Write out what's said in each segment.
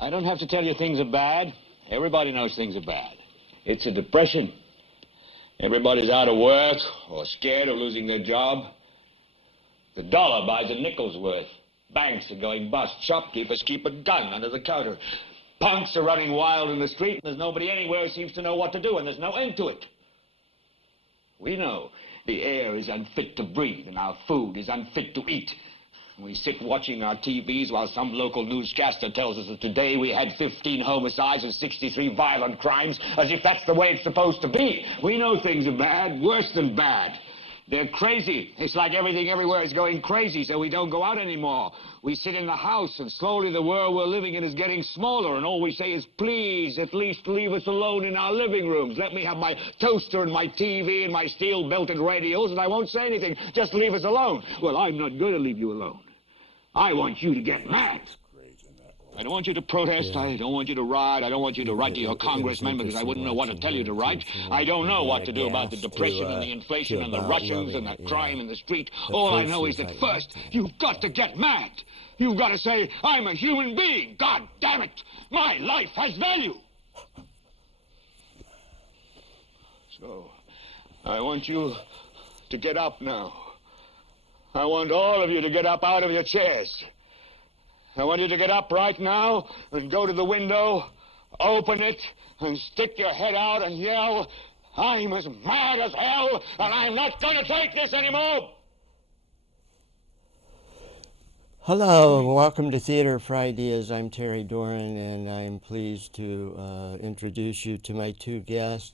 I don't have to tell you things are bad. Everybody knows things are bad. It's a depression. Everybody's out of work or scared of losing their job. The dollar buys a nickel's worth. Banks are going bust. Shopkeepers keep a gun under the counter. Punks are running wild in the street, and there's nobody anywhere who seems to know what to do, and there's no end to it. We know the air is unfit to breathe, and our food is unfit to eat. We sit watching our TVs while some local newscaster tells us that today we had 15 homicides and 63 violent crimes, as if that's the way it's supposed to be. We know things are bad, worse than bad. They're crazy. It's like everything everywhere is going crazy, so we don't go out anymore. We sit in the house, and slowly the world we're living in is getting smaller, and all we say is, please, at least leave us alone in our living rooms. Let me have my toaster and my TV and my steel-belted radios, and I won't say anything. Just leave us alone. Well, I'm not going to leave you alone. I want you to get mad. I don't want you to protest. I don't want you to riot. I don't want you to write to your congressman because I wouldn't know what to tell you to write. I don't know what to do about the depression and the inflation and the Russians and the crime in the street. All I know is that first, you've got to get mad. You've got to say, I'm a human being. God damn it. My life has value. So, I want you to get up now. I want all of you to get up out of your chairs. I want you to get up right now and go to the window, open it, and stick your head out and yell, I'm as mad as hell, and I'm not going to take this anymore. Hello, and welcome to Theater for Ideas. I'm Terry Doran, and I'm pleased to introduce you to my two guests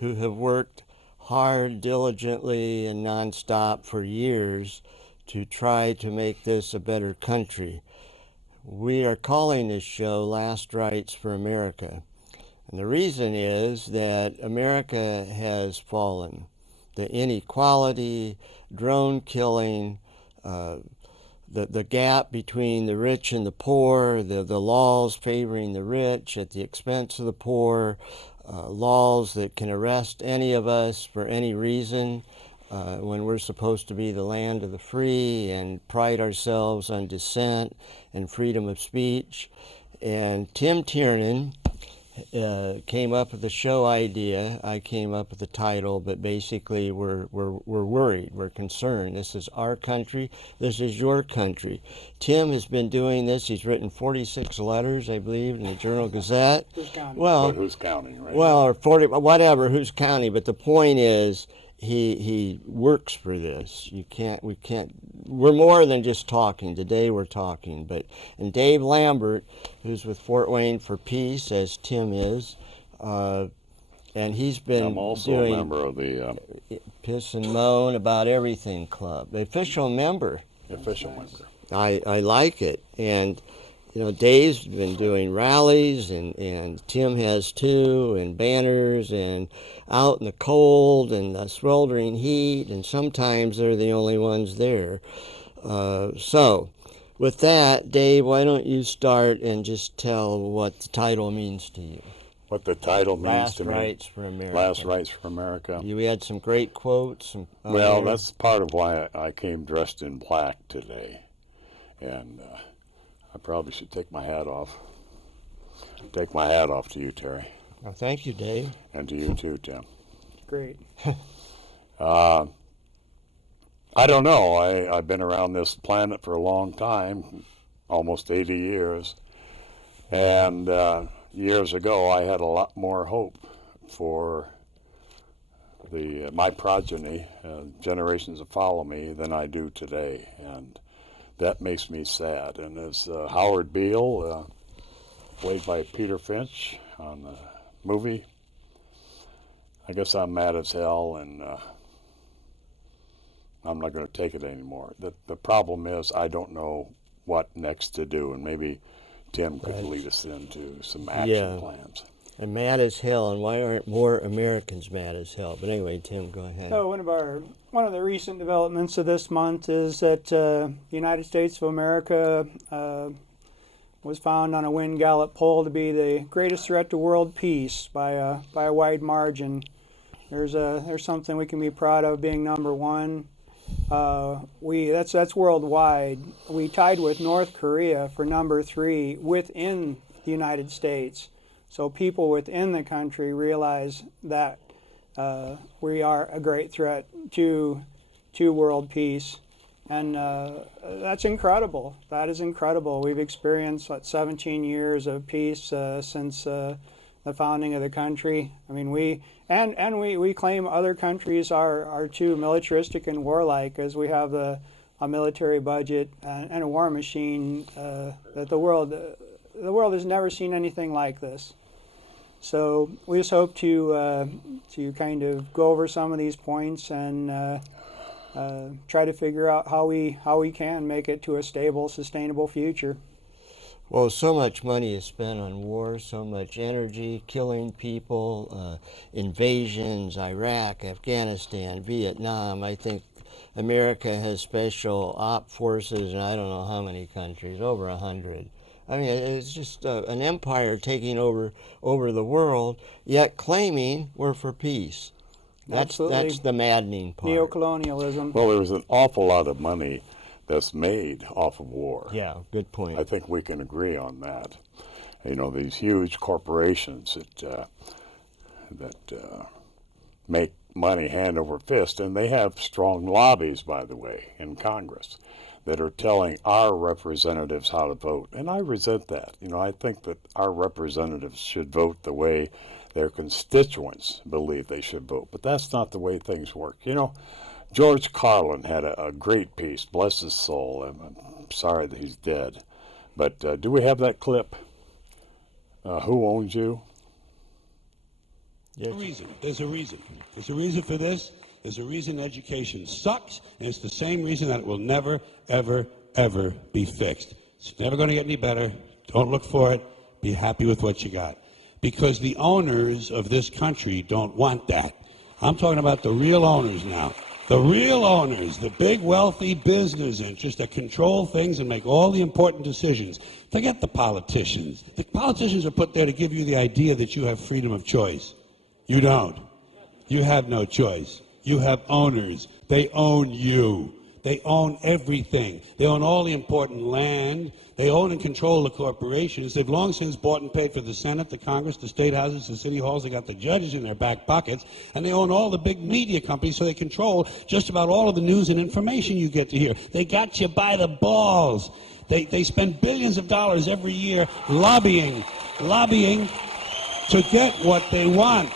who have worked hard, diligently, and nonstop for years to try to make this a better country. We are calling this show Last Rites for America. And the reason is that America has fallen. The inequality, drone killing, the gap between the rich and the poor, the laws favoring the rich at the expense of the poor, laws that can arrest any of us for any reason when we're supposed to be the land of the free and pride ourselves on dissent and freedom of speech. And Tim Tiernan came up with the show idea. I came up with the title, but basically we're worried, we're concerned. This is our country, this is your country. Tim has been doing this. He's written 46 letters, I believe, in the Journal-Gazette. Who's counting? Well, but who's counting, right? Well, or 40, whatever, who's counting, but the point is he works for this. We're more than just talking. Today we're talking. And Dave Lambert, who's with Fort Wayne for Peace, as Tim is, and he's been I'm also doing a member of the Piss and Moan About Everything Club. The official member. I like it. And you know, Dave's been doing rallies, and Tim has too, and banners, and out in the cold and the sweltering heat, and sometimes they're the only ones there. So, with that, Dave, why don't you start and just tell what the title means to you? what the title means Last to me. Rites for America. Last Rites for America. We had some great quotes. Well, that's part of why I came dressed in black today. And I probably should take my hat off. Take my hat off to you, Terry. Well, thank you, Dave. And to you too, Tim. Great. I don't know. I've been around this planet for a long time, almost 80 years. And years ago, I had a lot more hope for my progeny, generations that follow me, than I do today. And that makes me sad. And as Howard Beale, played by Peter Finch on the movie, I guess I'm mad as hell, and I'm not going to take it anymore. The problem is I don't know what next to do, and maybe Tim could lead us into some action plans. And mad as hell, and why aren't more Americans mad as hell? But anyway, Tim, go ahead. So one of the recent developments of this month is that the United States of America was found on a Wynne Gallup poll to be the greatest threat to world peace by a wide margin. There's something we can be proud of, being number one. That's worldwide. We tied with North Korea for number 3 within the United States. So people within the country realize that we are a great threat to world peace. And that's incredible. That is incredible. We've experienced 17 years of peace since the founding of the country. I mean, we claim other countries are too militaristic and warlike, as we have a military budget and a war machine that the world has never seen anything like this. So we just hope to kind of go over some of these points and try to figure out how we can make it to a stable, sustainable future. Well, so much money is spent on war, so much energy, killing people, invasions, Iraq, Afghanistan, Vietnam. I think America has special op forces in I don't know how many countries, over 100. I mean, it's just an empire taking over the world, yet claiming we're for peace. That's the maddening part. Neocolonialism. Well, there's an awful lot of money that's made off of war. Yeah, good point. I think we can agree on that. You know, these huge corporations that make money hand over fist, and they have strong lobbies, by the way, in Congress that are telling our representatives how to vote. And I resent that. You know, I think that our representatives should vote the way their constituents believe they should vote. But that's not the way things work. You know, George Carlin had a great piece, bless his soul. I'm sorry that he's dead. But do we have that clip? Who owns you? Yes. There's a reason. There's a reason for this. There's a reason education sucks, and it's the same reason that it will never, ever, ever be fixed. It's never going to get any better. Don't look for it. Be happy with what you got. Because the owners of this country don't want that. I'm talking about the real owners now. The real owners, the big wealthy business interests that control things and make all the important decisions. Forget the politicians. The politicians are put there to give you the idea that you have freedom of choice. You don't. You have no choice. You have owners. They own you. They own everything. They own all the important land. They own and control the corporations. They've long since bought and paid for the Senate, the Congress, the state houses, the city halls. They got the judges in their back pockets. And they own all the big media companies, so they control just about all of the news and information you get to hear. They got you by the balls. They spend billions of dollars every year lobbying to get what they want.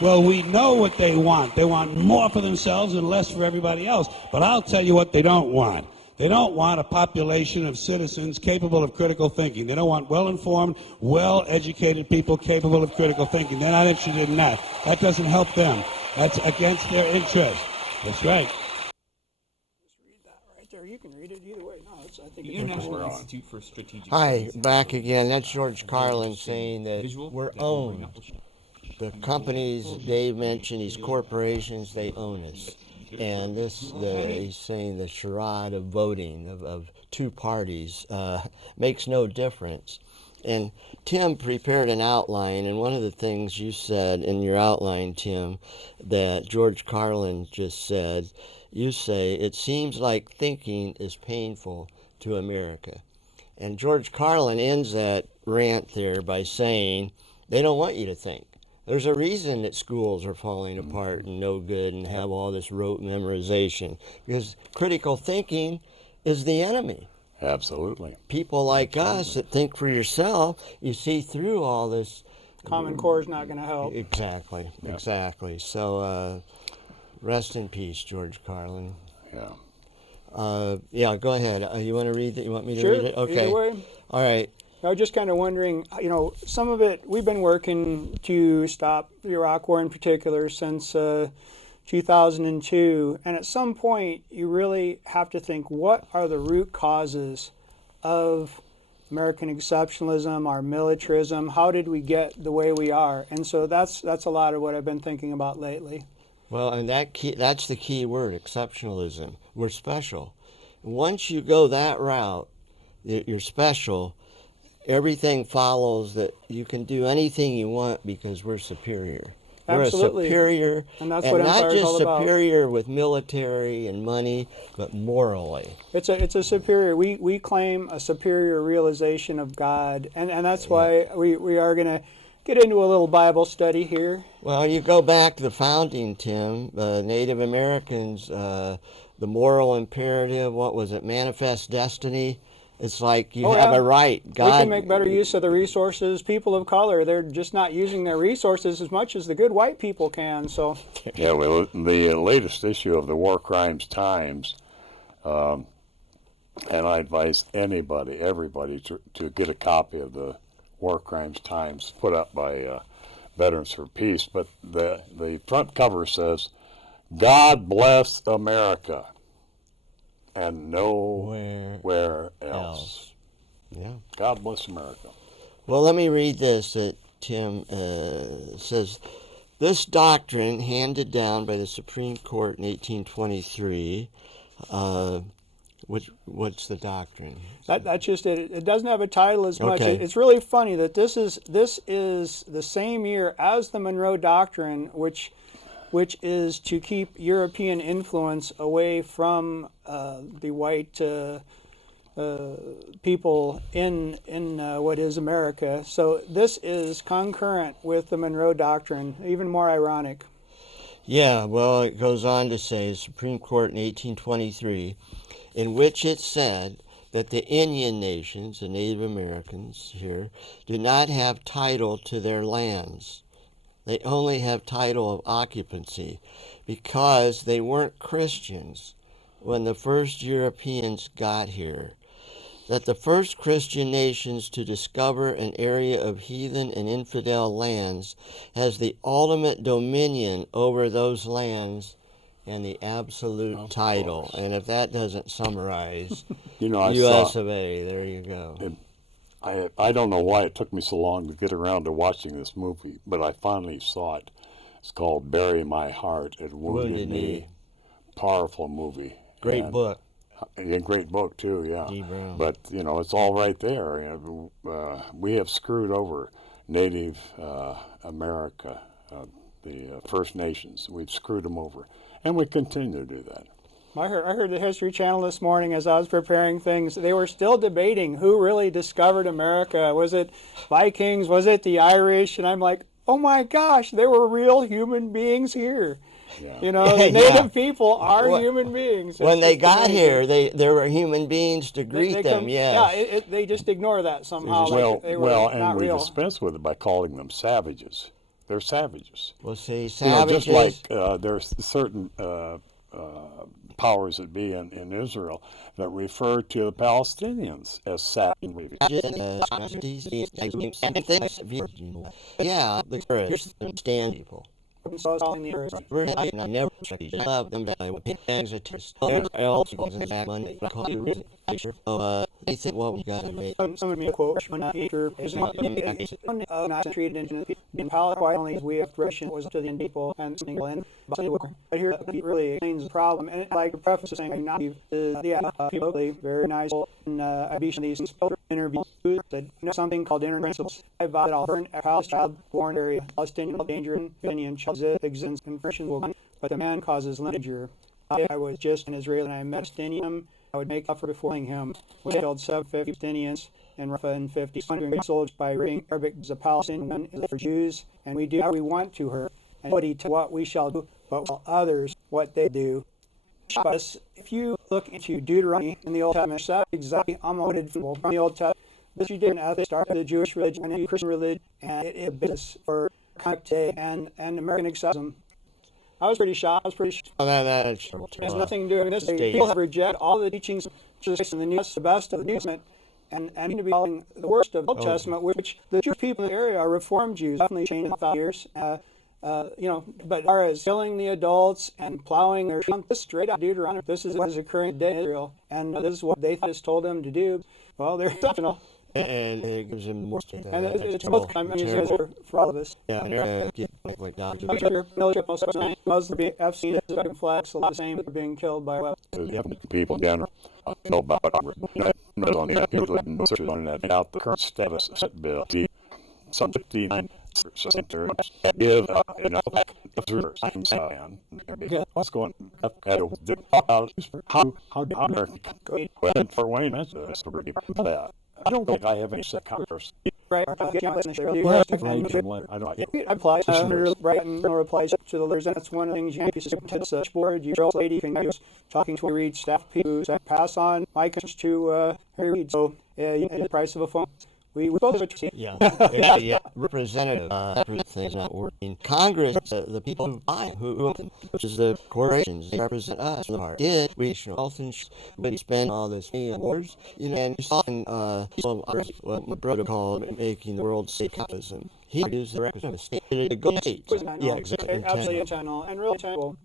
Well, we know what they want. They want more for themselves and less for everybody else. But I'll tell you what they don't want. They don't want a population of citizens capable of critical thinking. They don't want well-informed, well-educated people capable of critical thinking. They're not interested in that. That doesn't help them. That's against their interest. That's right. Just read that right there. You can read it either way. No, I think The International Institute for Strategic Hi, Studies. back again. That's George Carlin saying that we're owned. The companies Dave mentioned, these corporations, they own us. And he's saying the charade of voting of two parties makes no difference. And Tim prepared an outline, and one of the things you said in your outline, Tim, that George Carlin just said, you say, it seems like thinking is painful to America. And George Carlin ends that rant there by saying, they don't want you to think. There's a reason that schools are falling apart and no good and have all this rote memorization, because critical thinking is the enemy. Absolutely. People like us that think for yourself, you see through all this. Common Core is not going to help. Exactly, Yeah. exactly. So rest in peace, George Carlin. Yeah. Yeah, go ahead. You want to read it? You want me to Sure, read it? Okay. either way. All right. I was just kind of wondering, some of it, we've been working to stop the Iraq War in particular since 2002. And at some point, you really have to think, what are the root causes of American exceptionalism, our militarism? How did we get the way we are? And so that's a lot of what I've been thinking about lately. Well, and that's the key word, exceptionalism. We're special. Once you go that route, you're special. Everything follows that you can do anything you want because we're superior. Absolutely. We're a superior, And that's what not Empire's just all about. superior with military and money, but morally. It's a superior, we claim a superior realization of God. And that's why we are going to get into a little Bible study here. Well, you go back to the founding, Tim, Native Americans, the moral imperative, what was it, manifest destiny? It's like you have a right. God, we can make better use of the resources. People of color, they're just not using their resources as much as the good white people can. So, Yeah, well, the latest issue of the War Crimes Times, and I advise everybody to get a copy of the War Crimes Times put up by Veterans for Peace. But the front cover says, "God bless America," and nowhere else. Yeah. God bless America. Well, let me read this. Tim says, this doctrine handed down by the Supreme Court in 1823. What's the doctrine? that's just it. It doesn't have a title as much. Okay. It's really funny that this is the same year as the Monroe Doctrine, which is to keep European influence away from the white people in what is America. So this is concurrent with the Monroe Doctrine, even more ironic. Yeah, well, it goes on to say, the Supreme Court in 1823, in which it said that the Indian nations, the Native Americans here, do not have title to their lands. They only have title of occupancy because they weren't Christians when the first Europeans got here. That the first Christian nations to discover an area of heathen and infidel lands has the ultimate dominion over those lands and the absolute title. And if that doesn't summarize U.S. of A., there you go. I don't know why it took me so long to get around to watching this movie, but I finally saw it. It's called Bury My Heart at Wounded Knee. Powerful movie. Great book. A great book, too, yeah. G. Brown. But, it's all right there. We have screwed over Native America, the First Nations. We've screwed them over, and we continue to do that. I heard the History Channel this morning as I was preparing things. They were still debating who really discovered America. Was it Vikings? Was it the Irish? And I'm like, oh my gosh, there were real human beings here. Yeah. The native people are human beings. When they got here, there were human beings to greet them, yes. Yeah, they just ignore that somehow. They were and not we real. dispense with it by calling them savages. They're savages. Well, see, savages... just like there's certain powers that be in Israel that refer to the Palestinians as savages. Yeah, the stand people. I never love them. Things are just else back money. They think, well, we got to make. Someone made a quote. When not treated indigenous people, in Palestine, quite only as we have Russian was to the Indian people and but here he really explains the problem. And I'd like to preface this saying, not people locally very nice, and I'd be these interviews that something called inner principles. I vowed that I'll turn a Palestinian child born area, Palestinian danger, and Palestinian child exists in Christian woman, but the man causes lineage. If I was just an Israeli and I met Palestinian, I would make up for before him. We killed 750 Palestinians in Rafah and 50 soldiers by reading Arabic as a Palestinian woman is for Jews, and we do how we want to her, and what we shall do, but tell others what they do. But if you look into Deuteronomy in the Old Testament, that's exactly unmotivated from the Old Testament. This Judean ethics started the Jewish religion and the Christian religion, and it is business for contact today and American exception. I was pretty shocked. Oh, that's it has nothing to do with this. People have rejected all the teachings of Jesus in the New Testament, the best of the New Testament, and need to be following the worst of the Old Testament, which the Jewish people in the area are Reformed Jews, definitely changed in 1,000 years. But as far as killing the adults and plowing their fields, this straight out Deuteronomy, this is what is occurring today in Israel, and this is what they thought is told them to do. Well, they're exceptional. And it gives him more. And it's both. I mean, it's for all of us. Yeah, Muslim FC flags, a lot of the same. They're being killed by weapons. People in general know about the current status of that bill. Some 59% give what's going on? How for Wayne, that's pretty bad. I don't think I have any set converse. Right. I applies replies to the letters. That's one of the things you can such board. You lady can use talking to Reed staff people. I pass on my questions to Harry Reid. So you know the price of a phone. We both have a yeah. Representative, things not working. Congress, the people who buy, which is the corporations, they represent us. Did we health insurance? We spend all this money on wars, and often what my brother called making the world safe capitalism. He is the representative state. It goes state. Yeah, exactly. Absolutely intentional and really intentional.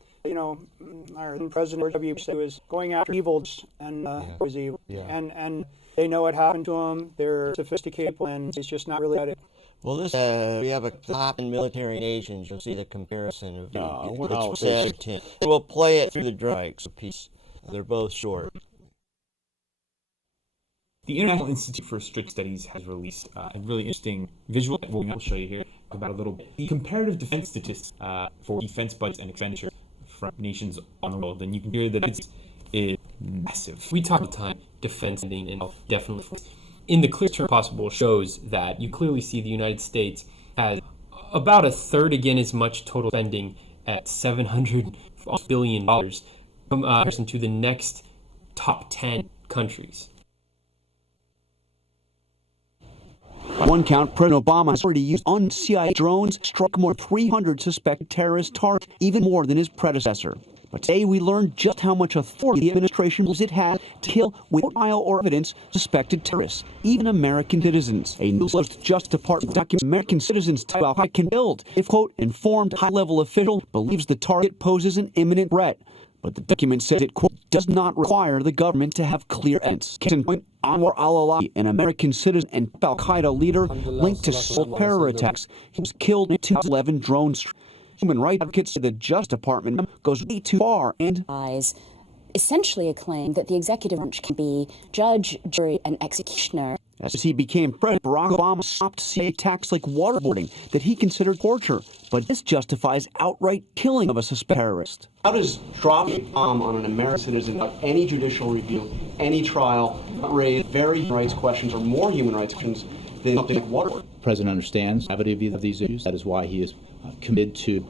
Our President W. was going after evils and was evil, and they know what happened to them. They're sophisticated, and it's just not really at it. Well, this we have a top in military nations. You'll see the comparison of We'll play it through the drugs of peace. They're both short. The International Institute for Strategic Studies has released a really interesting visual that we'll show you here about a little bit. The comparative defense statistics for defense budgets and expenditure from nations on the world, and you can hear that it's massive. We talk all the time, defense spending, and definitely in the clearest term possible shows that you clearly see the United States has about a third again as much total spending at $700 billion comparison to the next top 10 countries. By one count, President Obama has already used un-CIA drones, struck more than 300 suspected terrorist targets, even more than his predecessor. But today we learned just how much authority the administration believes it had to kill without trial or evidence suspected terrorists, even American citizens. A new Justice Department document American citizens tell about how it can build if, quote, informed high-level official believes the target poses an imminent threat. But the document says it, quote, does not require the government to have clear evidence. Case in point, Anwar al-Awlaki, an American citizen and al-Qaeda leader linked to several terror attacks. He was killed in a 2011 drone strike. Human rights advocates say the Justice Department goes way too far and essentially a claim that the executive branch can be judge, jury, and executioner. As he became president, Barack Obama stopped CIA attacks like waterboarding that he considered torture. But this justifies outright killing of a suspected terrorist. How does dropping a bomb on an American citizen without any judicial review, any trial, raise very human rights questions or more human rights questions than something like waterboarding? The President understands the gravity of these issues. That is why he is committed to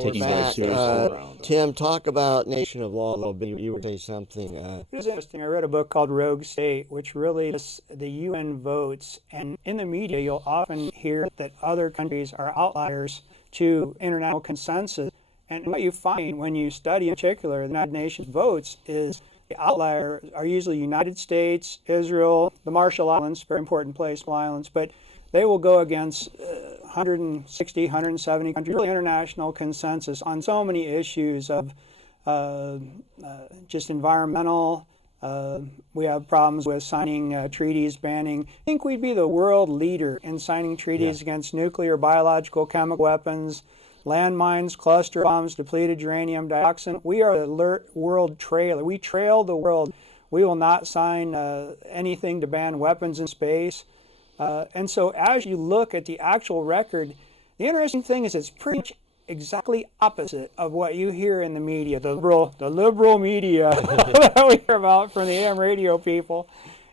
taking very seriously. Tim, talk about nation of law a little bit. You would say something. It was interesting. I read a book called Rogue State, which really is the UN votes. And in the media, you'll often hear that other countries are outliers to international consensus. And what you find when you study, in particular, the United Nations votes is the outliers are usually United States, Israel, the Marshall Islands, very important place, islands, but they will go against 160, 170 countries, really international consensus on so many issues of just environmental, We have problems with signing treaties banning. I think we'd be the world leader in signing treaties against nuclear, biological, chemical weapons, landmines, cluster bombs, depleted uranium dioxide. We are the world trailer. We trail the world. We will not sign anything to ban weapons in space. And so as you look at the actual record, the interesting thing is it's pretty much exactly opposite of what you hear in the media, the liberal media that we hear about from the AM radio people.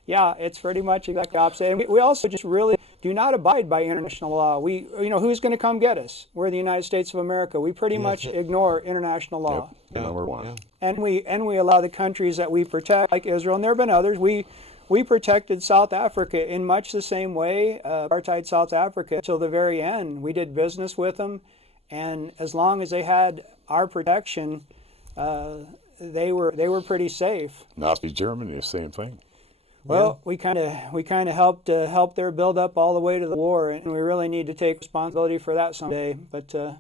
Yeah, it's pretty much exactly opposite. And we also just really do not abide by international law. Who's going to come get us? We're the United States of America. We pretty much ignore international law. Yep. Number one. Yeah. And we allow the countries that we protect, like Israel, and there have been others. We protected South Africa in much the same way, apartheid South Africa, until the very end. We did business with them, and as long as they had our protection, they were pretty safe. Nazi Germany, the same thing. Well, we kind of helped their build up all the way to the war, and we really need to take responsibility for that someday. But there'll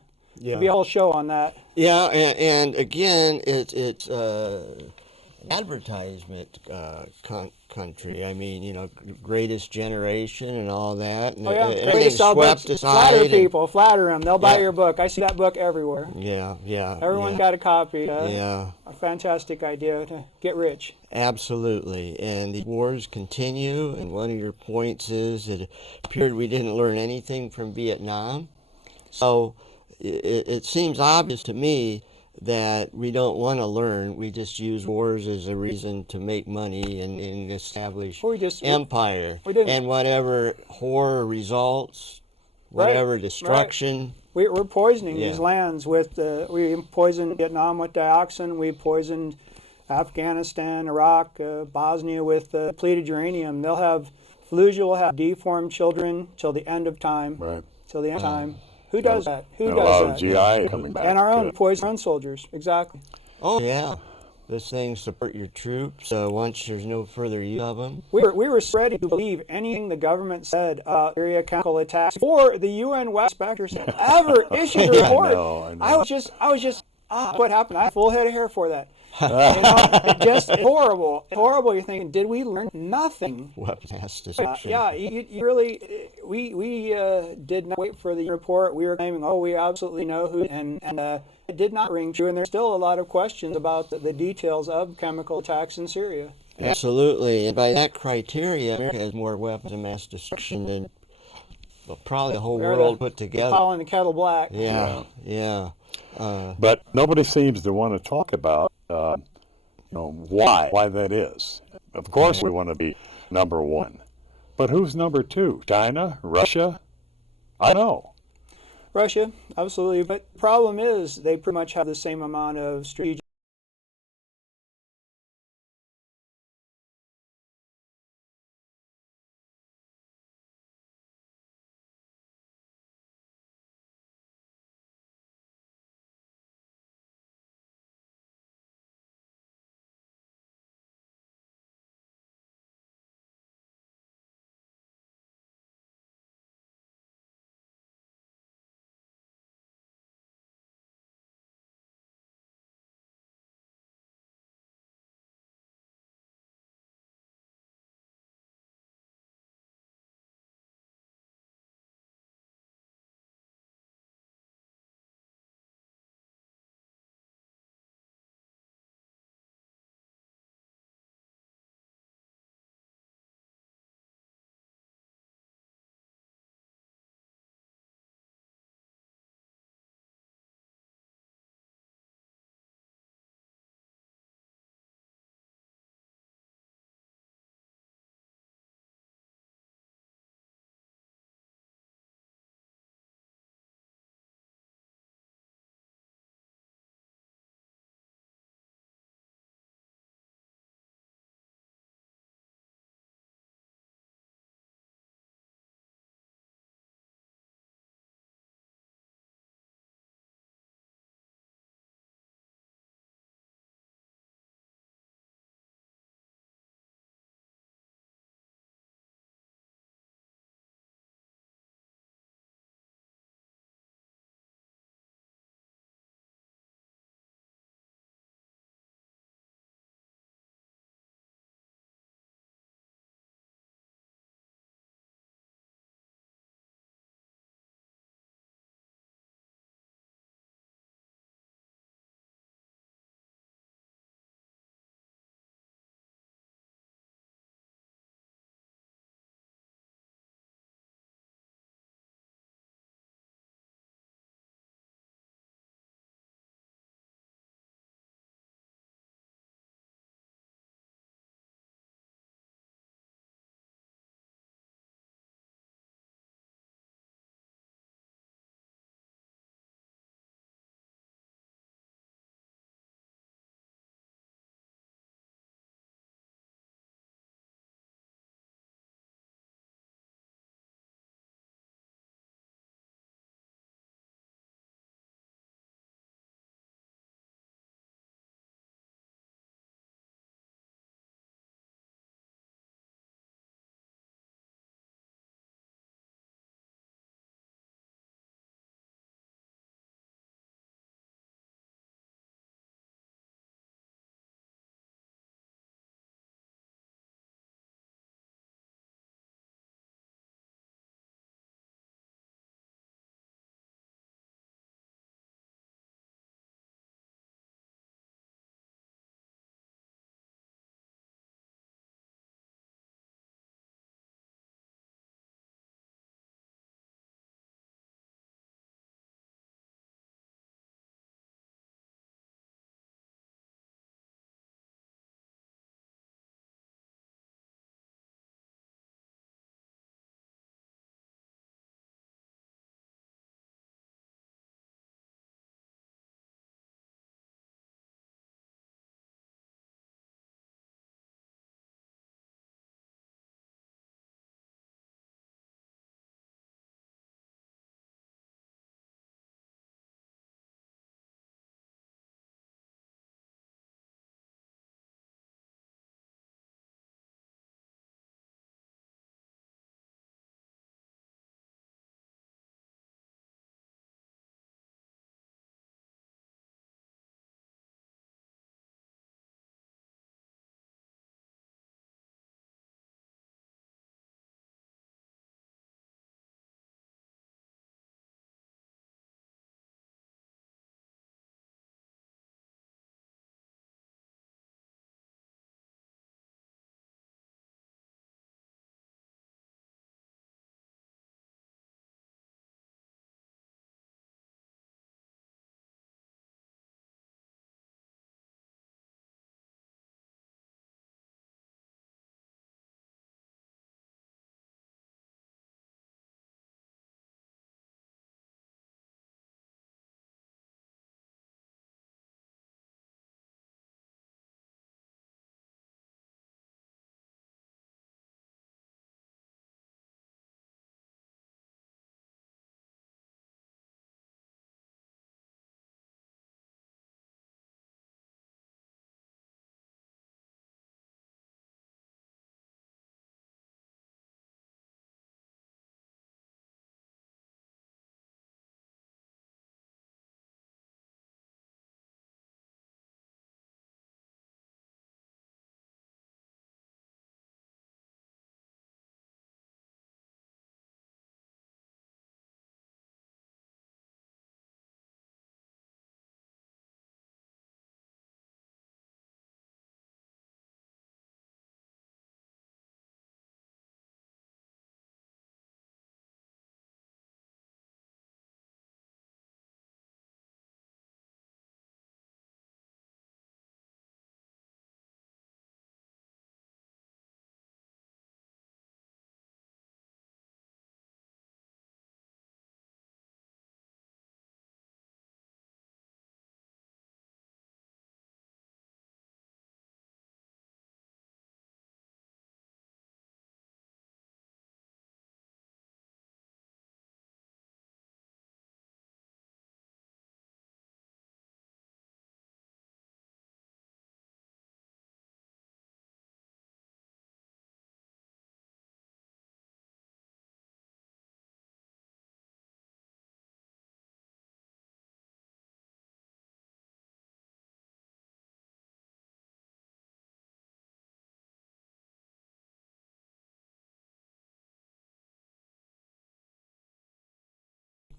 be a whole show on that. Yeah, and again, it's advertisement country. I mean, greatest generation and all that. And Greatest sell books. Flatter people, flatter them. They'll buy your book. I see that book everywhere. Yeah. Everyone's got a copy. A fantastic idea to get rich. Absolutely. And the wars continue, and one of your points is it appeared we didn't learn anything from Vietnam. So it seems obvious to me that we don't want to learn. We just use wars as a reason to make money and establish empire. And whatever horror results, whatever destruction. Right. We're poisoning these lands with, we poisoned Vietnam with dioxin. We poisoned Afghanistan, Iraq, Bosnia with depleted uranium. Fallujah will have deformed children till the end of time. Right. Till the end of time. Who does that? Who does a lot that? of GI coming back. And our own poison our own soldiers. Exactly. Oh yeah, those things support your troops. Once there's no further use of them. We were ready to believe anything the government said about Syria chemical attacks before the UN West inspectors ever issued a report. I know. I was just what happened? I had a full head of hair for that. It's horrible. It's horrible. You're thinking, did we learn nothing? Mass destruction. You really, we did not wait for the report. We were claiming, we absolutely know who, and it did not ring true. And there's still a lot of questions about the details of chemical attacks in Syria. Absolutely, and by that criteria, America has more weapons of mass destruction than probably the whole world put together. Calling the kettle black. Yeah. But nobody seems to want to talk about why that is. Of course we want to be number one. But who's number two? China? Russia? I know. Russia, absolutely. But the problem is they pretty much have the same amount of strategic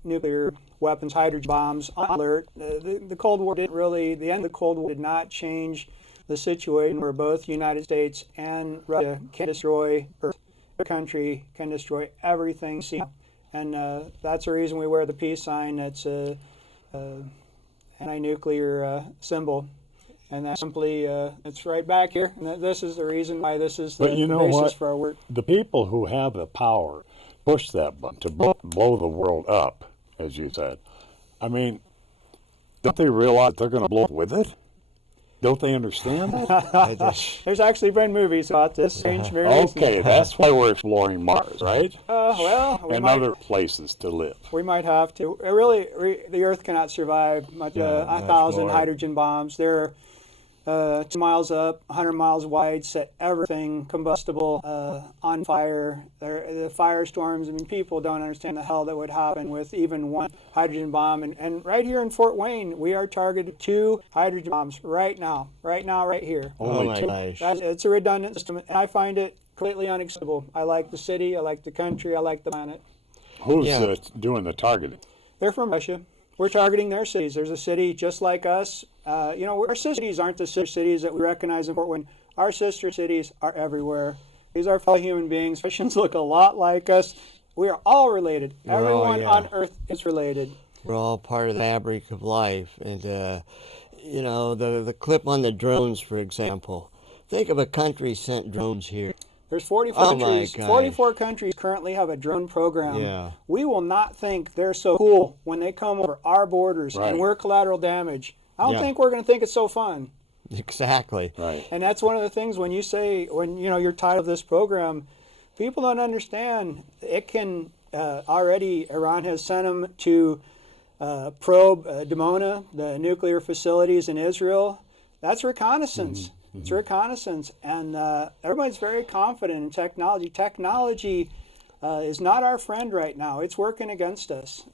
nuclear weapons, hydrogen bombs on alert. The Cold War didn't really, the end of the Cold War did not change the situation where both the United States and Russia can destroy Earth. The country can destroy everything seen. And that's the reason we wear the peace sign. It's a anti-nuclear symbol. And that's simply, it's right back here. And this is the reason why this is the basis for our work. The people who have the power push that button to blow the world up, as you said. I mean, don't they realize they're going to blow with it? Don't they understand that? There's actually been movies about this. Okay, that's why we're exploring Mars, right? Well, and other places to live. We might have to. The Earth cannot survive much. 1,000 hydrogen bombs. They're 2 miles up, 100 miles wide, set everything combustible on fire. The firestorms, I mean, people don't understand the hell that would happen with even one hydrogen bomb. And right here in Fort Wayne, we are targeted 2 hydrogen bombs right now, right here. Oh my gosh. It's a redundant system, and I find it completely unacceptable. I like the city, I like the country, I like the planet. Who's doing the targeting? They're from Russia. We're targeting their cities. There's a city just like us. Our sister cities aren't the sister cities that we recognize in Fort Wayne. Our sister cities are everywhere. These are fellow human beings. Russians look a lot like us. We are all related. Everyone on Earth is related. We're all part of the fabric of life. And, the clip on the drones, for example. Think of a country sent drones here. There's 44 countries. 44 countries currently have a drone program. Yeah. We will not think they're so cool when they come over our borders and we're collateral damage. I don't think we're going to think it's so fun. Exactly. Right. And that's one of the things when you say, you're title of this program, people don't understand. It can already, Iran has sent them to probe Dimona, the nuclear facilities in Israel. That's reconnaissance. It's reconnaissance, and everybody's very confident in technology. Technology is not our friend right now. It's working against us.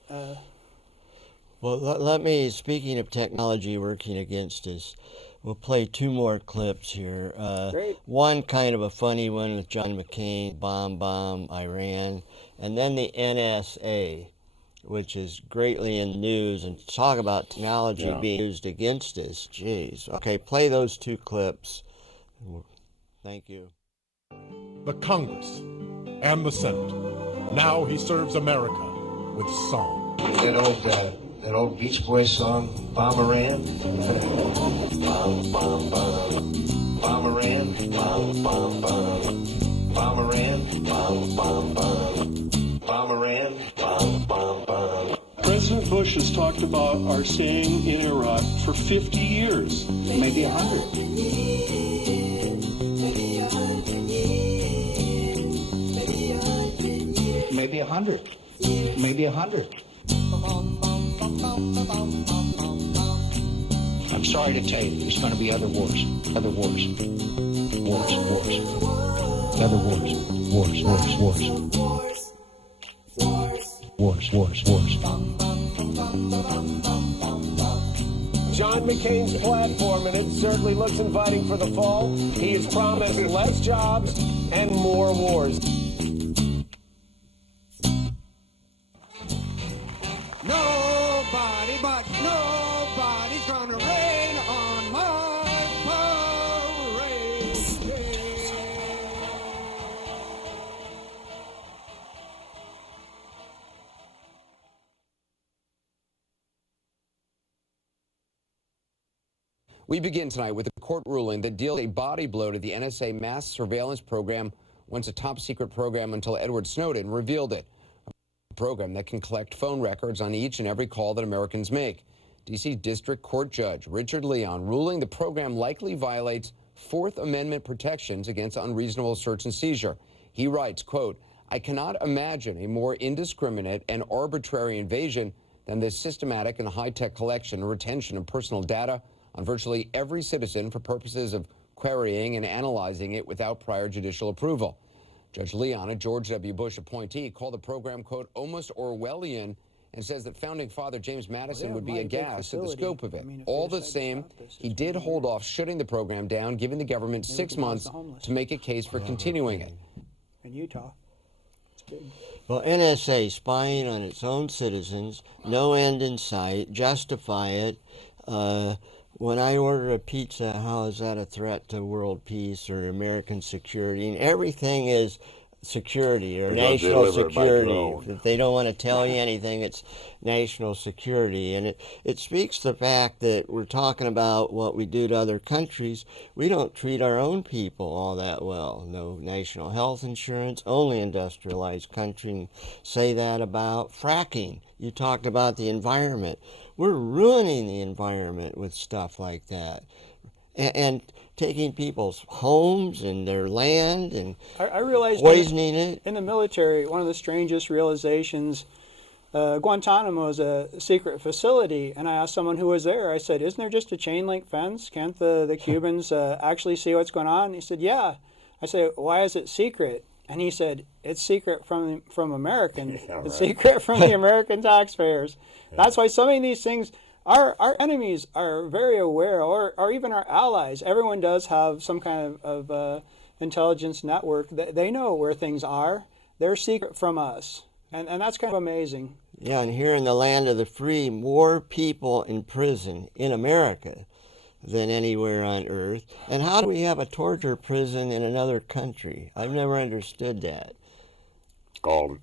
Well, speaking of technology working against us, we'll play 2 more clips here. Great. One kind of a funny one with John McCain, bomb, Iran, and then the NSA, which is greatly in the news, and talk about technology being used against us. Jeez. Okay, play those 2 clips. Thank you. The Congress and the Senate. Now he serves America with song. That old Beach Boys song, Bomb Iran. Bomb, bomb, bomb. Bomb Iran. Bomb, bomb, bomb. Bomb Iran. Bomb, bomb, bomb. Bomb Iran. Bomb, bomb, bomb. President Bush has talked about our staying in Iraq for 50 years, maybe 100. Maybe 100. Maybe 100. I'm sorry to tell you, there's going to be other wars. Other wars. Wars. Other wars. Wars. John McCain's platform, and it certainly looks inviting for the fall. He has promised less jobs and more wars. Nobody but nobody's gonna rain on my parade. We begin tonight with a court ruling that deals a body blow to the NSA mass surveillance program, once a top secret program until Edward Snowden revealed it. A program that can collect phone records on each and every call that Americans make. D.C. District Court Judge Richard Leon ruling the program likely violates Fourth Amendment protections against unreasonable search and seizure. He writes, quote, "I cannot imagine a more indiscriminate and arbitrary invasion than this systematic and high-tech collection and retention of personal data on virtually every citizen for purposes of querying and analyzing it without prior judicial approval." Judge Leon, a George W. Bush appointee, called the program, quote, "almost Orwellian," and says that Founding Father James Madison would be aghast at the scope of it. All the same, he did hold off shutting the program down, giving the government 6 months to make a case for continuing it. In Utah. It's big. Well, NSA spying on its own citizens, no end in sight, justify it. When I order a pizza, how is that a threat to world peace or American security? And everything is security or national security. If they don't want to tell you anything, it's national security. And it speaks to the fact that we're talking about what we do to other countries. We don't treat our own people all that well. No national health insurance, only industrialized country. And say that about fracking. You talked about the environment. We're ruining the environment with stuff like that. And taking people's homes and their land and I realized poisoning it. In the military, one of the strangest realizations, Guantanamo is a secret facility, and I asked someone who was there, I said, isn't there just a chain link fence? Can't the Cubans actually see what's going on? And he said, yeah. I said, why is it secret? And he said, it's secret from Americans. Yeah, right. It's secret from the American taxpayers. Yeah. That's why so many of these things, our enemies are very aware, or even our allies. Everyone does have some kind of intelligence network. They know where things are. They're secret from us. And that's kind of amazing. Yeah, and here in the land of the free, more people in prison in America than anywhere on earth. And how do we have a torture prison in another country? I've never understood that. Called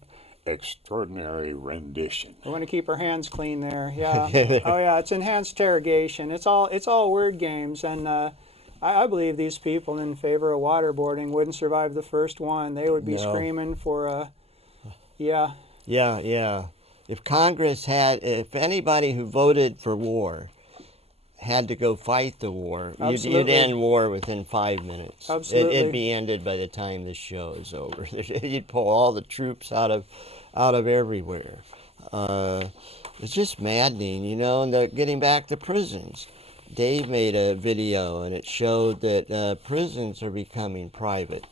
extraordinary rendition. We want to keep our hands clean there. Yeah. Oh yeah, it's enhanced interrogation. It's all word games, and I believe these people in favor of waterboarding wouldn't survive the first one. They would be screaming for yeah. Yeah. If Congress if anybody who voted for war had to go fight the war, you'd end war within 5 minutes. Absolutely. It'd be ended by the time this show is over. You'd pull all the troops out of everywhere. It's just maddening, you know. And getting back to prisons, Dave made a video and it showed that prisons are becoming private.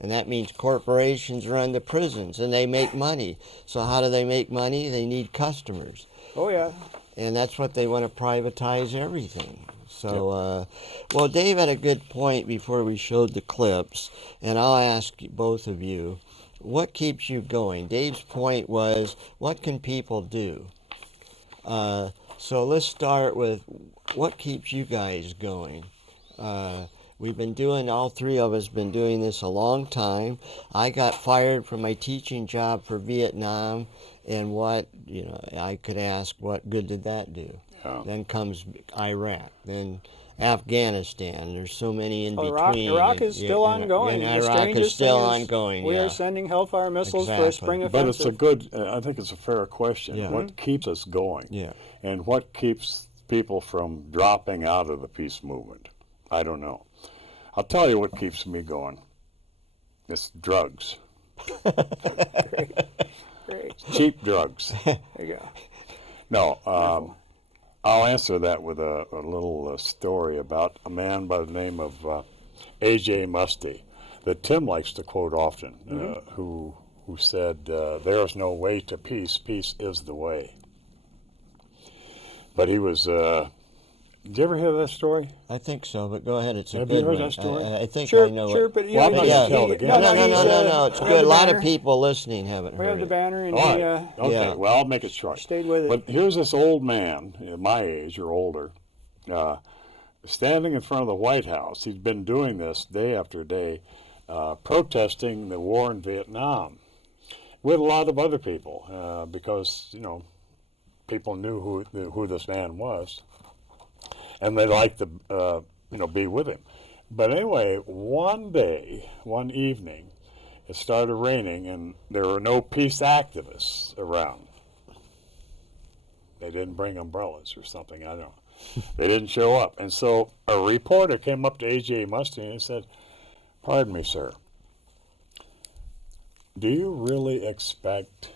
And that means corporations run the prisons and they make money. So how do they make money? They need customers. Oh yeah. And that's what they want to privatize everything. So, well, Dave had a good point before we showed the clips, and I'll ask both of you, what keeps you going? Dave's point was, what can people do? So let's start with, what keeps you guys going? We've been doing, all three of us been doing this a long time. I got fired from my teaching job for Vietnam, and I could ask, what good did that do? Yeah. Then comes Iraq, then Afghanistan. There's so many in between. Iraq is still ongoing. And Iraq is still ongoing. We are sending Hellfire missiles for a spring offensive. But it's a good, I think it's a fair question. Yeah. What keeps us going? Yeah. And what keeps people from dropping out of the peace movement? I don't know. I'll tell you what keeps me going. It's drugs. Great. Cheap drugs. There you go. No, I'll answer that with a little story about a man by the name of A.J. Musty that Tim likes to quote often, who said, there is no way to peace, peace is the way. But he was... did you ever hear that story? I think so, but go ahead. It's a Have good you heard one. that story? I think sure, I know sure, it. But well, I'm not going to tell it again. No, it's good. A lot of people listening haven't heard it. We have the banner, and okay, well, I'll make it short. Stayed with it. But here's this old man, my age or older, standing in front of the White House. He'd been doing this day after day, protesting the war in Vietnam with a lot of other people, because, people knew who this man was. And they liked to, be with him. But anyway, one evening, it started raining, and there were no peace activists around. They didn't bring umbrellas or something, I don't know. They didn't show up. And so a reporter came up to A.J. Musty and said, "Pardon me, sir, do you really expect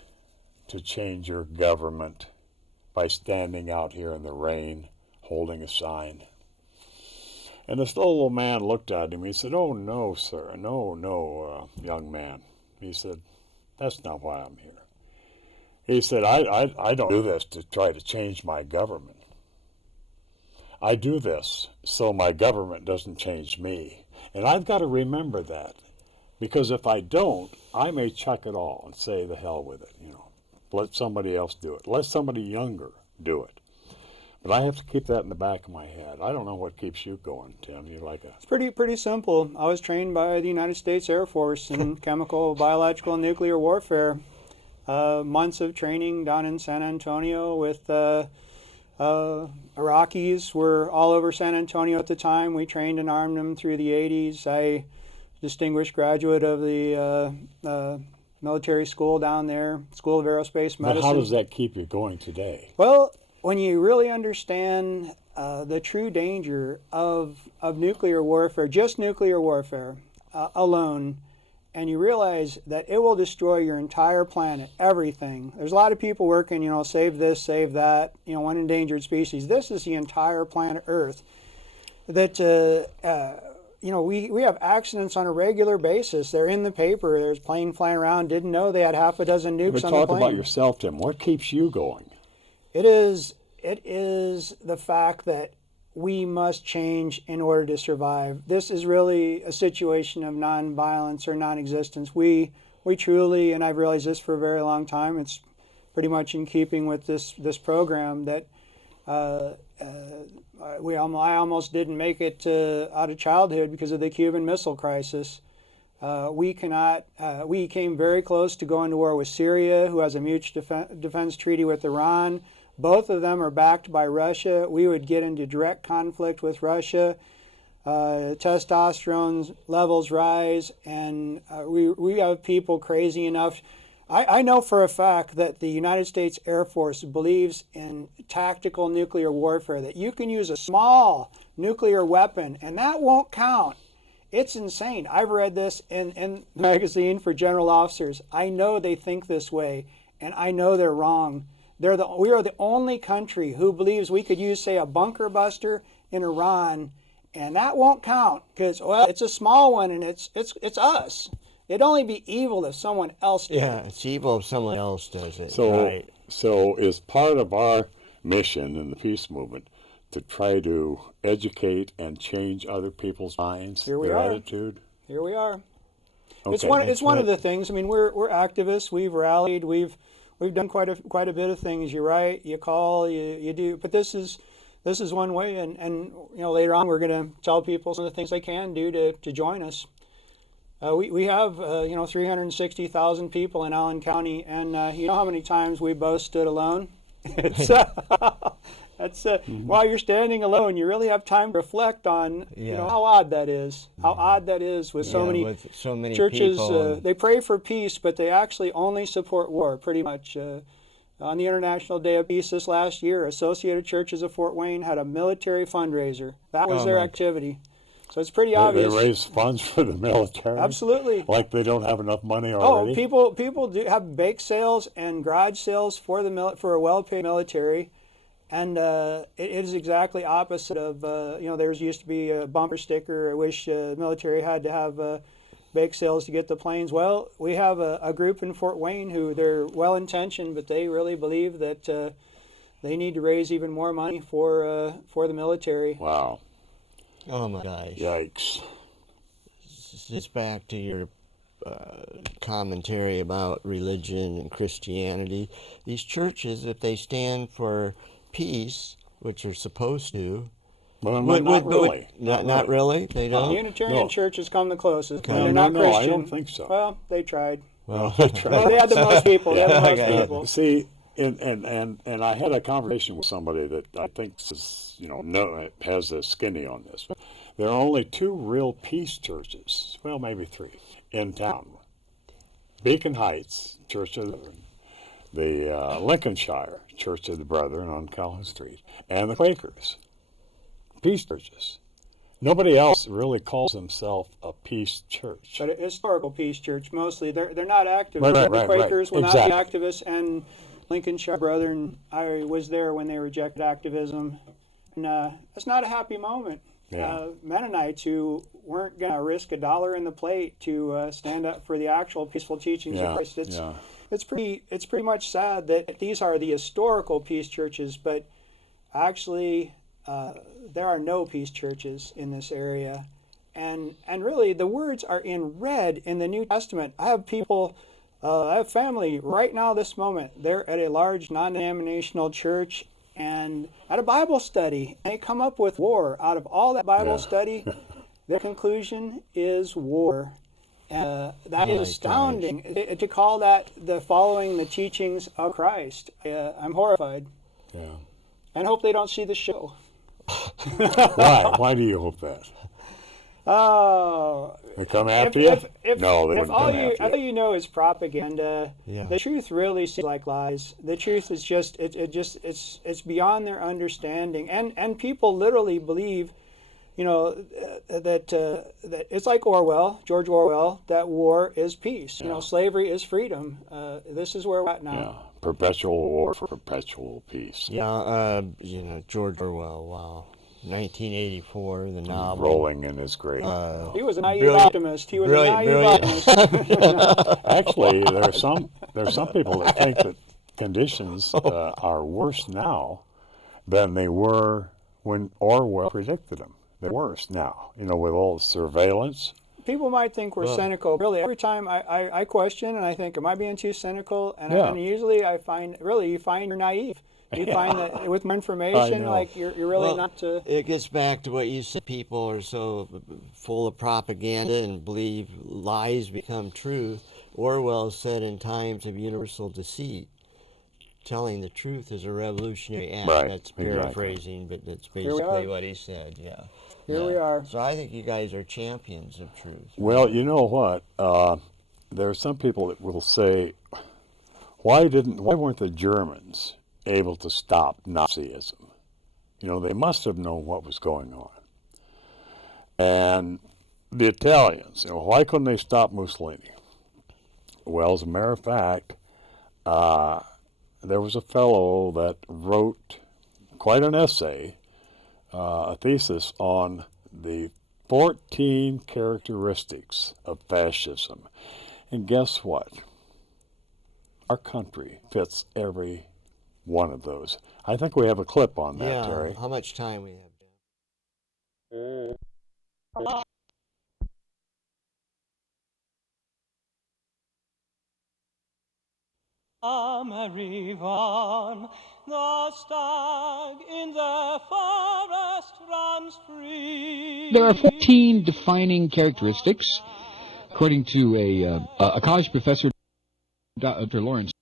to change your government by standing out here in the rain holding a sign?" And this little man looked at him. He said, "Oh, no, sir. No, young man." He said, "That's not why I'm here." He said, I don't do this to try to change my government. I do this so my government doesn't change me. And I've got to remember that, Because if I don't, I may chuck it all and say the hell with it, you know. Let somebody else do it. Let somebody younger do it. But I have to keep that in the back of my head. I don't know what keeps you going, Tim. You're like a... It's pretty simple. I was trained by the United States Air Force in chemical, biological, and nuclear warfare. Months of training down in San Antonio with Iraqis were all over San Antonio at the time. We trained and armed them through the 80s. I distinguished graduate of the military school down there, School of Aerospace Medicine. But how does that keep you going today? Well, when you really understand the true danger of nuclear warfare, just nuclear warfare alone, and you realize that it will destroy your entire planet, everything. There's a lot of people working, save this, save that, one endangered species. This is the entire planet Earth. That, we have accidents on a regular basis. They're in the paper. There's a plane flying around, didn't know they had half a dozen nukes But on the talk plane. about yourself, Tim. What keeps you going? It is the fact that we must change in order to survive. This is really a situation of non-violence or non-existence. We truly, and I've realized this for a very long time, it's pretty much in keeping with this program that I almost didn't make it out of childhood because of the Cuban Missile Crisis. We came very close to going to war with Syria, who has a mutual defense treaty with Iran. Both of them are backed by Russia. We would get into direct conflict with Russia. Testosterone levels rise, and we have people crazy enough. I know for a fact that the United States Air Force believes in tactical nuclear warfare, that you can use a small nuclear weapon, and that won't count. It's insane. I've read this in the magazine for general officers. I know they think this way, and I know they're wrong. We are the only country who believes we could use, say, a bunker buster in Iran, and that won't count because, well, it's a small one and it's us. It'd only be evil if someone else did. Yeah, it's evil if someone else does it. So, right. so is part of our mission in the peace movement to try to educate and change other people's minds, their attitude? Here we are. Okay. It's one of the things. I mean, we're activists. We've rallied. We've done quite a bit of things. You write, you call, you do. But this is one way. And later on we're going to tell people some of the things they can do to join us. We have 360,000 people in Allen County, and you know how many times we both stood alone. While you're standing alone, you really have time to reflect on how odd that is. How odd that is with so many churches. They pray for peace, but they actually only support war, pretty much. On the International Day of Peace this last year, Associated Churches of Fort Wayne had a military fundraiser. That was their activity. So it's pretty obvious. They raise funds for the military? Absolutely. Like they don't have enough money already? Oh, people do have bake sales and garage sales for a well-paid military. And it is exactly opposite of, there used to be a bumper sticker, I wish the military had to have bake sales to get the planes. Well, we have a group in Fort Wayne who they're well-intentioned, but they really believe that they need to raise even more money for the military. Wow. Oh my gosh. Yikes. Just back to your commentary about religion and Christianity. These churches, if they stand for peace, which they're supposed to. Well, not really. Not really? They don't? The Unitarian churches come the closest. No, they're not Christian. I don't think so. Well, they tried. Well, they tried. Well, they had the most people. They had the most people. See, and I had a conversation with somebody that I think is, has a skinny on this. There are only 2 real peace churches, well, maybe 3, in town. Beacon Heights Church of the Brethren, the Lincolnshire Church of the Brethren on Calhoun Street, and the Quakers. Peace churches. Nobody else really calls themselves a peace church. But a historical peace church, mostly. They're not active. Right, the Quakers will not be exactly. activists, and Lincolnshire Brethren, I was there when they rejected activism. And it's not a happy moment. Yeah. Mennonites who weren't going to risk $1 in the plate to stand up for the actual peaceful teachings of Christ. It's pretty much sad that these are the historical peace churches, but actually there are no peace churches in this area. And really, the words are in red in the New Testament. I have people, I have family right now, this moment. They're at a large non-denominational church and at a Bible study. And they come up with war. Out of all that Bible study, their conclusion is war. That is astounding. To call that the following the teachings of Christ. I'm horrified. Yeah. And hope they don't see the show. Why? Why do you hope that? Oh, they come after you? No, they wouldn't come after you. All you know is propaganda. Yeah. The truth really seems like lies. The truth is just it's beyond their understanding, and people literally believe, you know, that it's like George Orwell, that war is peace. You know, slavery is freedom. This is where we're at now. Yeah. Perpetual war for perpetual peace. Yeah, you know, George Orwell, wow. 1984, the novel. Rolling in his grave. He was a naive optimist. He was a naive optimist. Actually, there's some people that think that conditions are worse now than they were when Orwell predicted them. They're worse now, you know, with all the surveillance. People might think we're cynical. Really, every time I question and I think, am I being too cynical? And usually I find, you find you're naive. You find that with more information, like you're really not. It gets back to what you said. People are so full of propaganda and believe lies become truth. Orwell said, in times of universal deceit, telling the truth is a revolutionary act. Right. That's paraphrasing, but that's basically what he said. Yeah. Here we are. So I think you guys are champions of truth. Well, you know what? There are some people that will say, why weren't the Germans able to stop Nazism? You know, they must have known what was going on. And the Italians, you know, why couldn't they stop Mussolini? Well, as a matter of fact, there was a fellow that wrote quite an essay, a thesis on the 14 characteristics of fascism. And guess what? Our country fits every one of those. I think we have a clip on that, Terry. How much time we have? Amerivan, the stag in the forest runs free. There are 14 defining characteristics, according to a college professor, Dr. Lawrence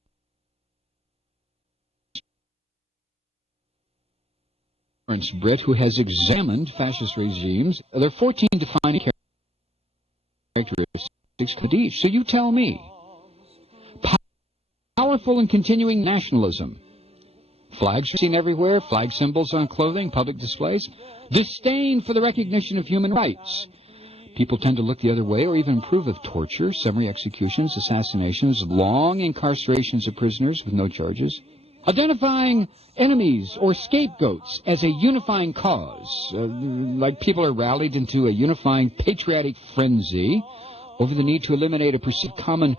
Britt, who has examined fascist regimes. There are 14 defining characteristics of each. So you tell me. Powerful and continuing nationalism. Flags are seen everywhere, flag symbols on clothing, public displays. Disdain for the recognition of human rights. People tend to look the other way or even approve of torture, summary executions, assassinations, long incarcerations of prisoners with no charges. Identifying enemies or scapegoats as a unifying cause, like people are rallied into a unifying patriotic frenzy over the need to eliminate a perceived common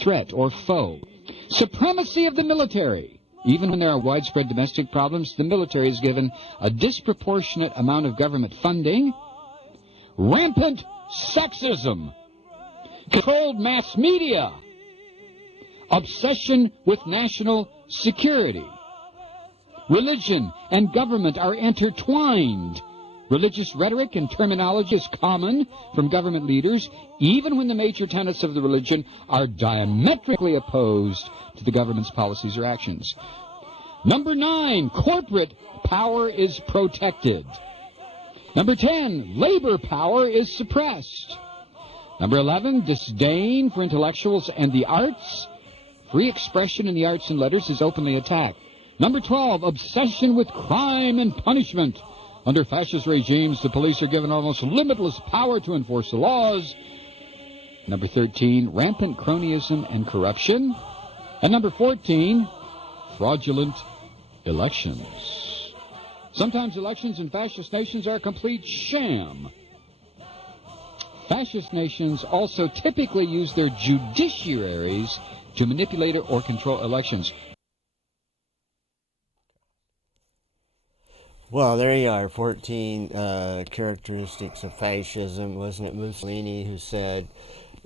threat or foe. Supremacy of the military. Even when there are widespread domestic problems, the military is given a disproportionate amount of government funding. Rampant sexism. Controlled mass media. Obsession with national security. Religion and government are intertwined. Religious rhetoric and terminology is common from government leaders, even when the major tenets of the religion are diametrically opposed to the government's policies or actions. Number 9, corporate power is protected. Number 10, labor power is suppressed. Number 11, disdain for intellectuals and the arts. Free expression in the arts and letters is openly attacked. Number 12, obsession with crime and punishment. Under fascist regimes, the police are given almost limitless power to enforce the laws. Number 13, rampant cronyism and corruption. And number 14, fraudulent elections. Sometimes elections in fascist nations are a complete sham. Fascist nations also typically use their judiciaries to manipulate or control elections. Well, there you are, 14 characteristics of fascism. Wasn't it Mussolini who said,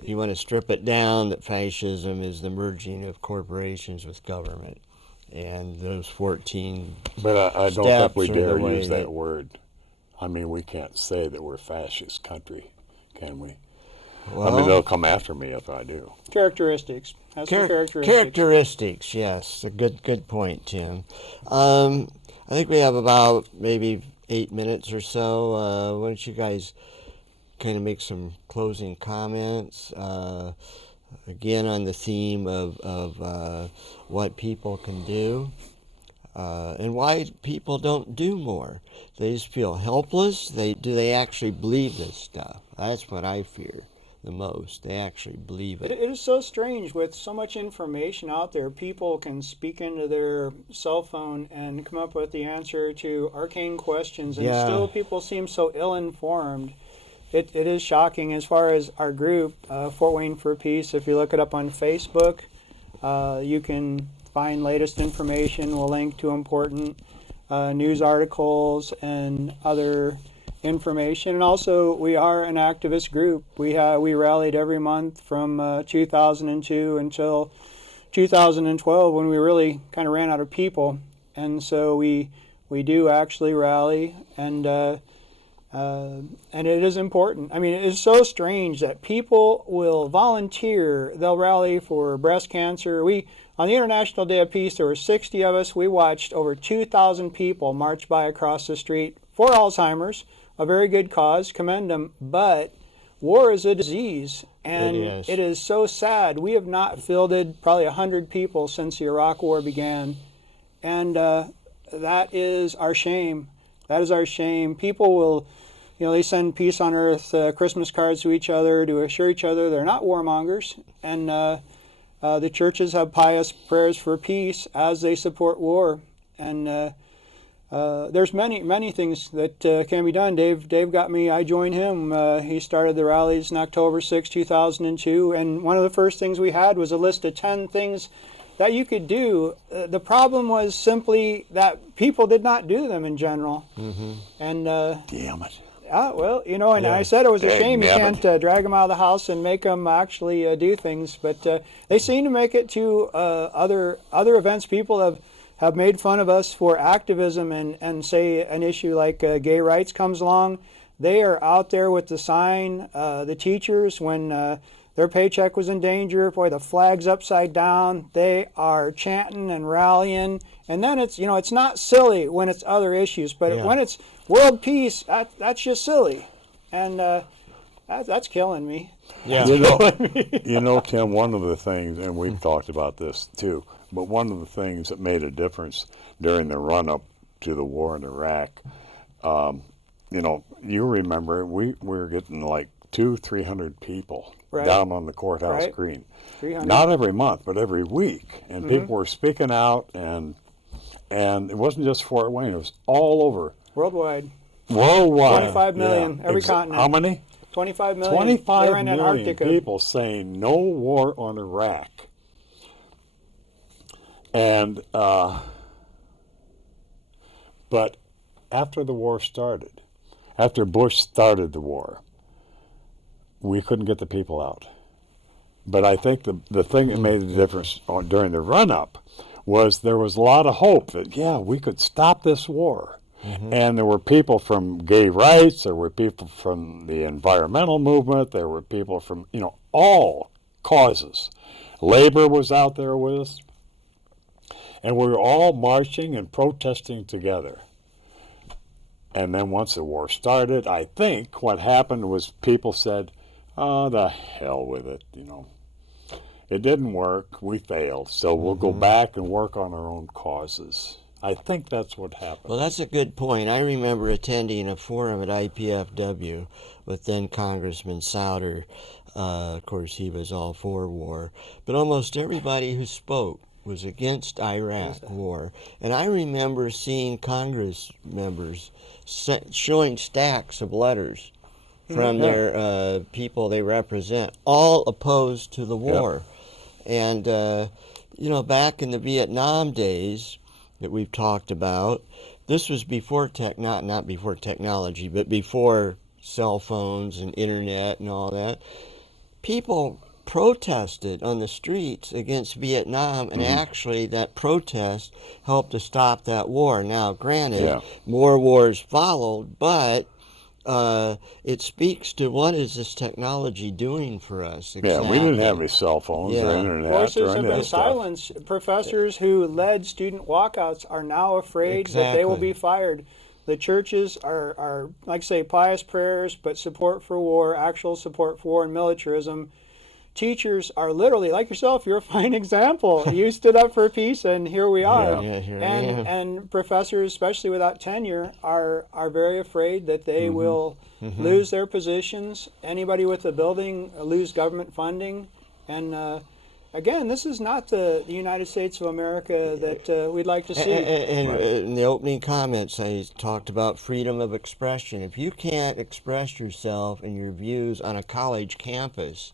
you want to strip it down, that fascism is the merging of corporations with government? And those 14 But I don't think we steps are dare the way use that word. I mean, we can't say that we're a fascist country, can we? Well, I mean, they'll come after me if I do. Characteristics. That's the characteristics. Characteristics, yes. A good point, Tim. I think we have about maybe 8 minutes or so. Why don't you guys kind of make some closing comments? Again, on the theme of what people can do and why people don't do more. They just feel helpless. Do they actually believe this stuff? That's what I fear the most. They actually believe it. It is so strange with so much information out there. People can speak into their cell phone and come up with the answer to arcane questions, and still people seem so ill-informed. It is shocking. As far as our group, Fort Wayne for Peace, if you look it up on Facebook, you can find latest information. We'll link to important news articles and other information. And also, we are an activist group. We rallied every month from 2002 until 2012, when we really kind of ran out of people. And so we do actually rally, and it is important. I mean, it is so strange that people will volunteer. They'll rally for breast cancer. On the International Day of Peace, there were 60 of us. We watched over 2,000 people march by across the street for Alzheimer's, a very good cause. Commend them. But war is a disease, and it is so sad. We have not fielded probably 100 people since the Iraq War began, and that is our shame. That is our shame. People will, they send peace on earth Christmas cards to each other to assure each other they're not warmongers. And the churches have pious prayers for peace as they support war. And there's many things that can be done. Dave got me. I joined him. He started the rallies in October 6, 2002. And one of the first things we had was a list of 10 things that you could do. The problem was simply that people did not do them in general. Mm-hmm. And damn it. Well, and I said it was a shame you can't drag them out of the house and make them actually do things. But they seem to make it to other events. People have made fun of us for activism, and say an issue like gay rights comes along. They are out there with the sign. The teachers, when their paycheck was in danger, boy, the flag's upside down. They are chanting and rallying. And then it's not silly when it's other issues, but when it's world peace, that's just silly. And that's killing me. Yeah. Tim, one of the things, and we've talked about this too, but one of the things that made a difference during the run-up to the war in Iraq, you remember we were getting like 200-300 people down on the courthouse green. 300. Not every month, but every week. And people were speaking out, and it wasn't just Fort Wayne, it was all over. Worldwide. 25 million, every continent. How many? 25 million. 25 million people saying no war on Iraq. And, but after the war started, after Bush started the war, we couldn't get the people out. But I think the thing that made the difference during the run-up was there was a lot of hope that, we could stop this war. Mm-hmm. And there were people from gay rights, there were people from the environmental movement, there were people from, all causes. Labor was out there with us. And we were all marching and protesting together. And then once the war started, I think what happened was people said, oh, the hell with it, It didn't work. We failed. So we'll go back and work on our own causes. I think that's what happened. Well, that's a good point. I remember attending a forum at IPFW with then Congressman Souter. Of course, he was all for war. But almost everybody who spoke was against Iraq war. And I remember seeing Congress members showing stacks of letters from their people they represent, all opposed to the war. And, back in the Vietnam days that we've talked about, this was before not before technology, but before cell phones and internet and all that. People protested on the streets against Vietnam, and actually that protest helped to stop that war. Now, granted, more wars followed, but it speaks to what is this technology doing for us. Exactly. Yeah, we didn't have any cell phones or internet. Voices have been silenced. Professors who led student walkouts are now afraid that they will be fired. The churches are, like I say, pious prayers, but support for war, actual support for war and militarism. Teachers are literally, like yourself, you're a fine example. You stood up for peace, and here we are. And professors, especially without tenure, are very afraid that they will lose their positions. Anybody with a building lose government funding. And again, this is not the United States of America that we'd like to see. And in the opening comments, I talked about freedom of expression. If you can't express yourself and your views on a college campus,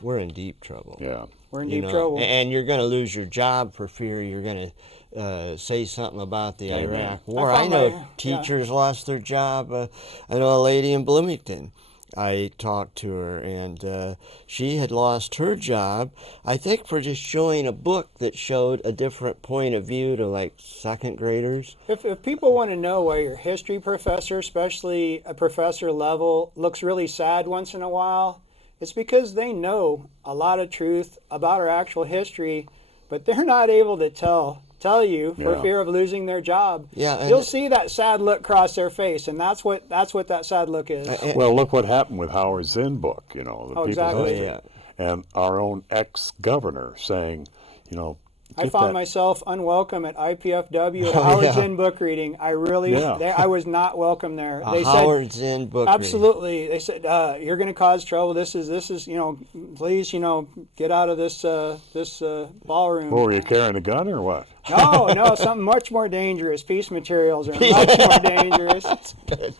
we're in deep trouble. Yeah. We're in deep trouble. And you're going to lose your job for fear you're going to say something about the Iraq War. I know teachers lost their job. I know a lady in Bloomington. I talked to her, and she had lost her job, I think, for just showing a book that showed a different point of view to, like, second graders. If people want to know why your history professor, especially a professor level, looks really sad once in a while, it's because they know a lot of truth about our actual history, but they're not able to tell you for fear of losing their job. You'll see that sad look cross their face, and that's what that sad look is. Well, look what happened with Howard Zinn book, you know, the people's history. And our own ex-governor saying, you know, I found myself unwelcome at IPFW at Howard Zinn book reading. I really, I was not welcome there. They Howard Zinn book absolutely. They said, you're going to cause trouble. This is, you know, please, you know, get out of this ballroom. Well, were you carrying a gun or what? No, something much more dangerous. Peace materials are much more dangerous. That's good.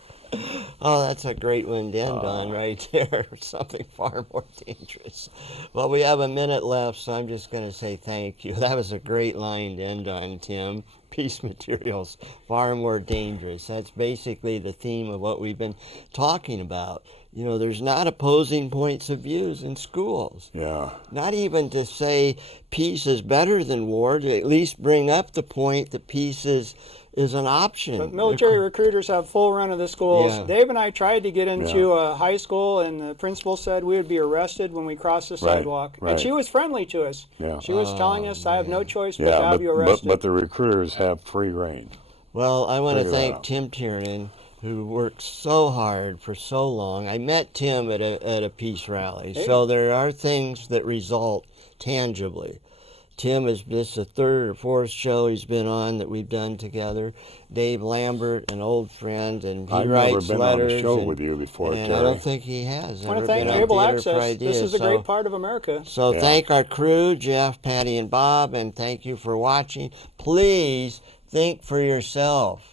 Oh, that's a great one to end on right there. Something far more dangerous. Well, we have a minute left, so I'm just going to say thank you. That was a great line to end on, Tim. Peace materials, far more dangerous. That's basically the theme of what we've been talking about. You know, there's not opposing points of views in schools. Not even to say peace is better than war, to at least bring up the point that peace is an option. But military recruiters have full run of the schools. Dave and I tried to get into a high school, and the principal said we would be arrested when we crossed the sidewalk. And she was friendly to us. She was telling us, I have no choice but to have you arrested. But the recruiters have free reign. Well, I want to thank Tim Tiernan, who worked so hard for so long. I met Tim at a peace rally. So there are things that result tangibly. Tim is this the third or fourth show he's been on that we've done together. Dave Lambert, an old friend, and he writes letters. I've never been on a show with you before, and I don't think he has. I want to thank Cable Access. This is a great part of America. So thank our crew, Jeff, Patty, and Bob, and thank you for watching. Please think for yourself.